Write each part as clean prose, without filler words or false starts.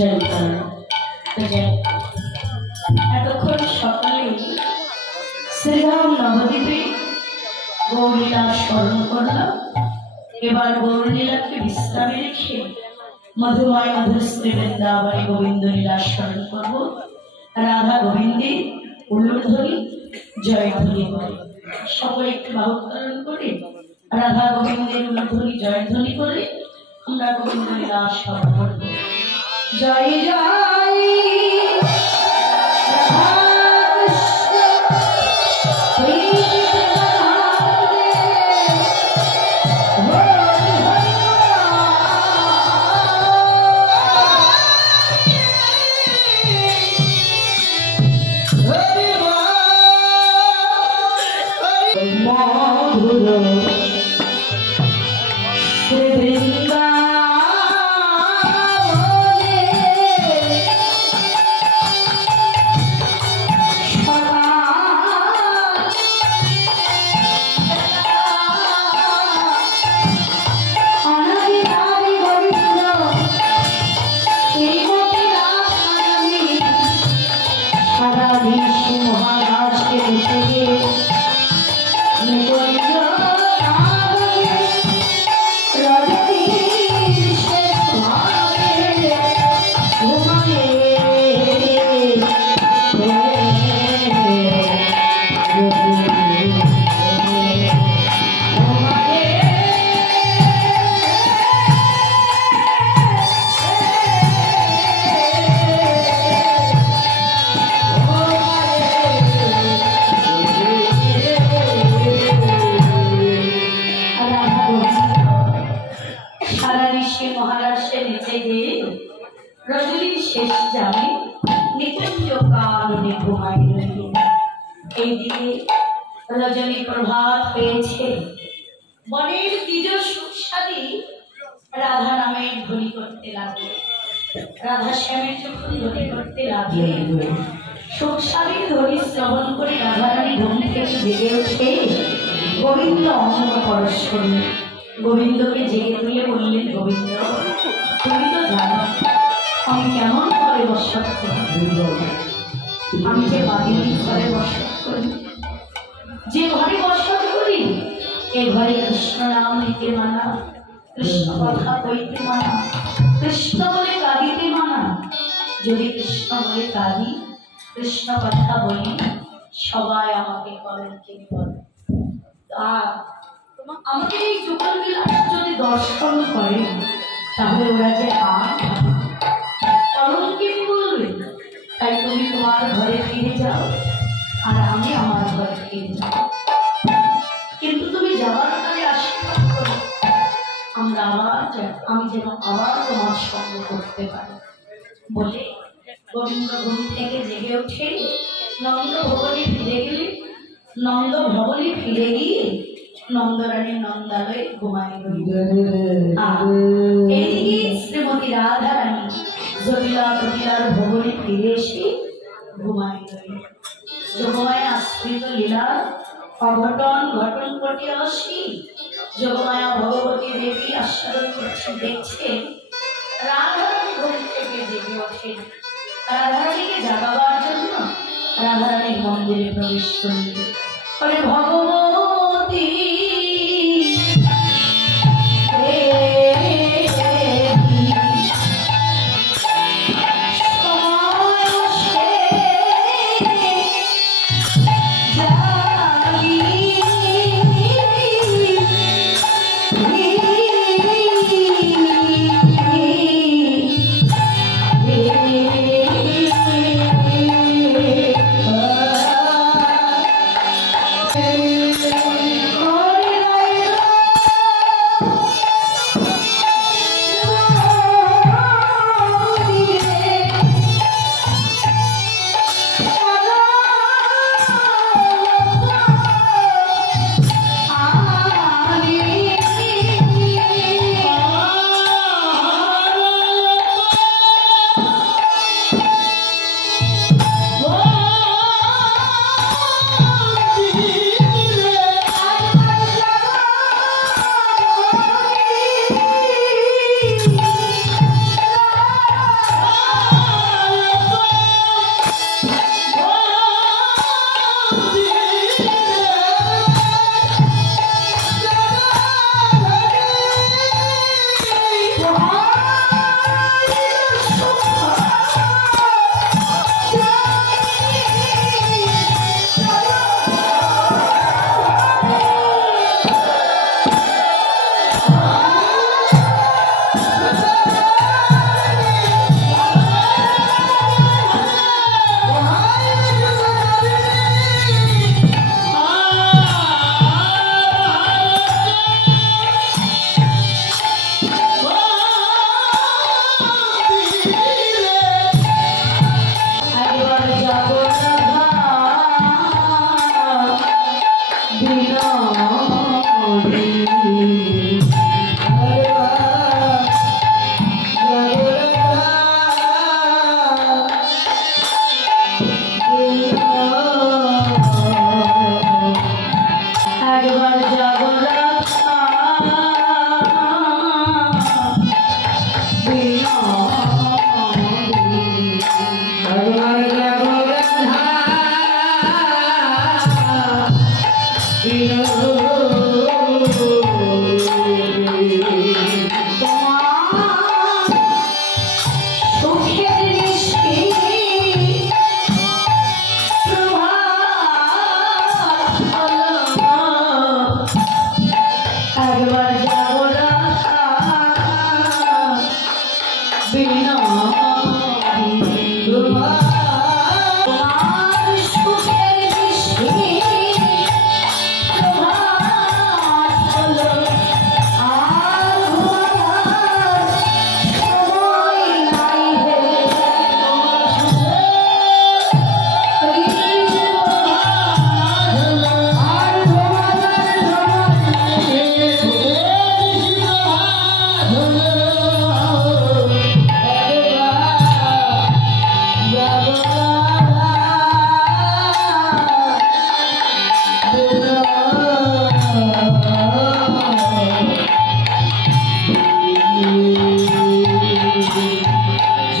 জয় এতক্ষণ সকালে শ্রীরাম নবদ্বীপে গৌরলীলা স্মরণ করলাম। এবার গৌরলীলাকে বিশ্রামে রেখে মধুময় মধুশ্রী বৃন্দাবনে গোবিন্দ লীলা স্মরণ করব। রাধা গোবিন্দের উল্লধ্বনি জয়ধ্বনি করে সকলে একটু বাহুত্তোলন করে রাধা গোবিন্দের উল্লধ্বনি জয়ধ্বনি করে আমরা গোবিন্দ লীলা স্মরণ করব। জয় জয় রজনী প্রভাত হয়েছে, বনের দ্বিজ সুস্বাদী রাধা নামের ধ্বনি করতে লাগলো। রাধা শ্যামের যখন ধ্বনি করতে লাগলো, সুস্বাদী ধ্বনি শ্রবণ করে রাধা রানী ঘুম থেকে জেগে ওঠে। গোবিন্দ অঙ্গ পরশ করলেন, গোবিন্দকে জেগে তুলে বললেন, গোবিন্দ তুমি তো জানো আমি কেমন ঘরে বসত করি, আমি যে বাড়ির ঘরে বসত করি, যে ঘরে বসত করি এ ঘরে কৃষ্ণ নাম নিতে মানা, কৃষ্ণ কথা কইতে মানা, কৃষ্ণ বলে কাঁদিতে মানা। যদি কৃষ্ণ বলে কাঁদি, কৃষ্ণ কথা বলি, সবাই আমাকে কলঙ্কিনী বলে। আমাদের এই যুগল বিলাস যদি দর্শন করে তাহলে ওরা যে কলঙ্কিনী বলবে। তাই তুমি তোমার ঘরে ফিরে যাও আর আমি আমার ঘরে ফিরে যাব, কিন্তু তুমি যাওয়ার পরে আশীর্বাদ করো আমরা আমি যেন আবার তোমার সঙ্গ করতে পারি। বলে গোবিন্দ ঘুম থেকে জেগে ওঠে, নন্দ ভবনে ফিরে গেলে, নন্দ ভবনে ফিরে গিয়ে নন্দরানী নন্দালয়ে ঘুমায় রইল। এইদিকে শ্রীমতী রাধা রানী জটিলা জটিলার ভবনে ফিরে এসে ঘুমায় রইল। যোগমায়া আশ্রিত লীলা অঘটন ঘটন ঘটে আসি, যোগমায়া ভগবতী দেবী আস্বাদন করছে, দেখছে রাধারানী ঘুম থেকে জেগে ওঠে। রাধারানীকে জাগাবার জন্য রাধারানী মন্দিরে প্রবেশ করলেন। বলে ভগবতী Hey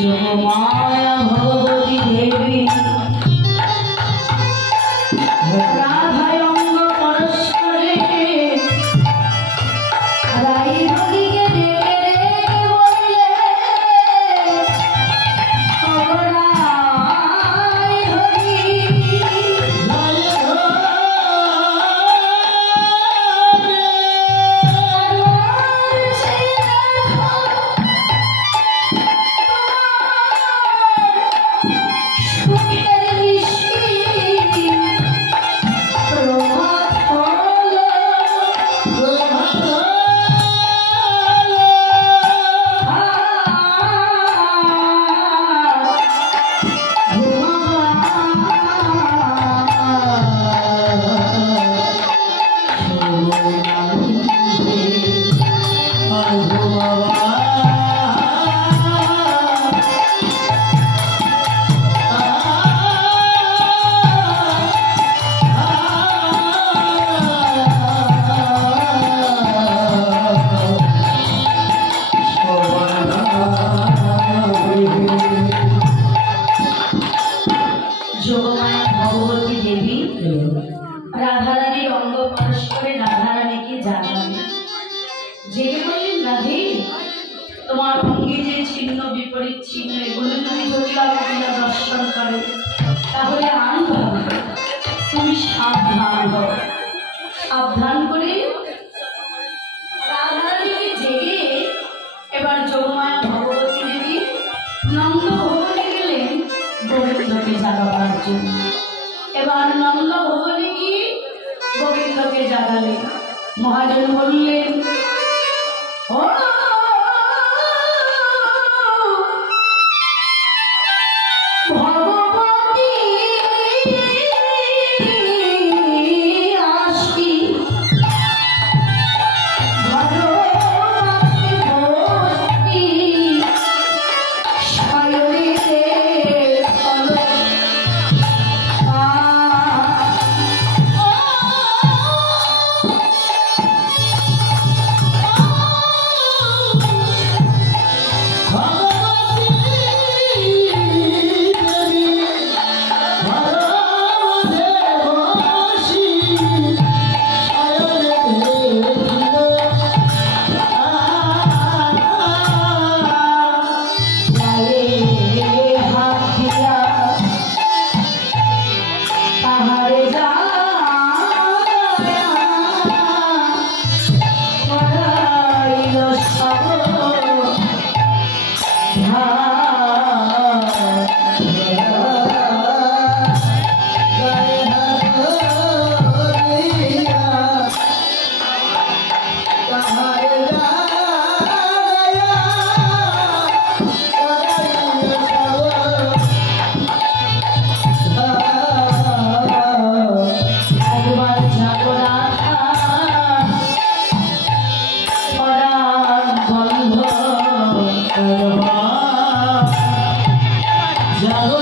যোগমায়া ভগবতী দেবী রাধায় অঙ্গ পরস্পরে রাই হরিকে ডেকে ডেকে বললে রাই হরি যোগমায়া ভগবতী দেবী রাধারানীর অঙ্গ পরস্পরে রাধারানীকে জানালেন, জেগে বললেন রাধে, তোমার অঙ্গে যে ছিন্ন বিপরীত চিহ্ন এগুলো তুমি যদি আমাকে দর্শন করে তাহলে আনন্দ হবে। তুমি সাবধান হও। সাবধান করে রাধারানীকে জেগে এবার যোগমায়া ভগবতী দেবী নন্দ ভবনে গেলেন গোবিন্দকে জাগাবার জন্য। এবার নন্দ ভবনে গিয়ে গোবিন্দকে জাগালেন। মহাজন বললেন, ও ভগবতী আসি ভগবতী বসতি সায়রিতে ফলো जाओ